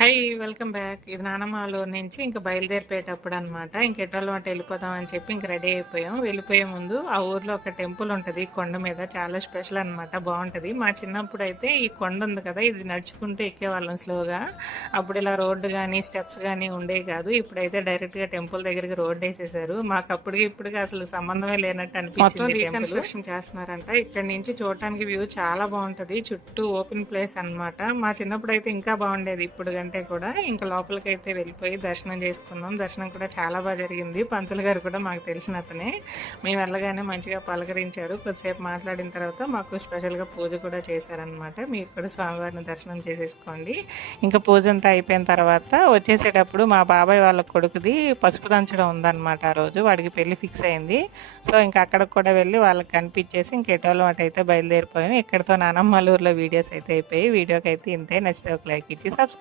High! Welcome back. ఇది నానమ్మ నుంచి ఇంక బయలుదేరిపోయేటప్పుడనమాట. ఇంక ఎటోళ్ళు అటు వెళ్ళిపోదాం అని చెప్పి ఇంక రెడీ అయిపోయాం. వెళ్ళిపోయే ముందు ఆ ఊర్లో ఒక టెంపుల్ ఉంటది కొండ మీద. చాలా స్పెషల్ అనమాట. బావుంటది. మా చిన్నప్పుడైతే ఈ కొండ ఉంది కదా! ఇది నడుచుకుంటూ ఎక్కేవాళ్ళం స్లోగా. అప్పుడు ఇలా రోడ్డు గానీ, స్టెప్స్ గానీ ఉండేవి కాదు. ఇప్పుడైతే డైరెక్ట్‌గా టెంపుల్ దగ్గరికి రోడ్డేసేశారు. మాకు అప్పటికి ఇప్పటికి అసలు సంబంధమే లేనట్టు అనిపించింది. మొత్తం రీకన్‌స్ట్రక్షన్ చేస్తున్నారంట. ఇక్కడి నుంచి చూడటానికి వ్యూ చాలా బావుంటది. చుట్టూ ఓపెన్ ప్లేస్ అనమాట. మా చిన్నప్పుడైతే ఇంకా బాగుండేది ఇప్పుడు కంటే కూడా. ఇంకా లోపలికైతే వెళ్ళిపోయి దర్శనం చేసుకున్నాం. దర్శనం కూడా చాలా బాగా జరిగింది. పంతులు గారు కూడా మాకు తెలిసిన అతనే. మేము వెళ్ళగానే మంచిగా పలకరించారు. కొద్దిసేపు మాట్లాడిన తర్వాత మాకు స్పెషల్గా పూజ కూడా చేశారనమాట. మీరు కూడా స్వామివారిని దర్శనం చేసేసుకోండి. ఇంకా పూజ అంతా అయిపోయిన తర్వాత వచ్చేసేటప్పుడు మా బాబాయ్ వాళ్ళ కొడుకుది పసుపు దంచడం ఉందన్నమాట. ఆ రోజు వాడికి పెళ్లి ఫిక్స్ అయింది. సో ఇంకా అక్కడికి కూడా వెళ్ళి వాళ్ళకి కనిపించేసి ఇంకెటోళ్ళం అటైతే బయలుదేరిపోయాం. ఇక్కడితో నానమ్మలూరులో వీడియోస్ అయితే అయిపోయి వీడియోకి అయితే ఇంతే. నచ్చితే ఒక లైక్ ఇచ్చి సబ్స్క్రైబ్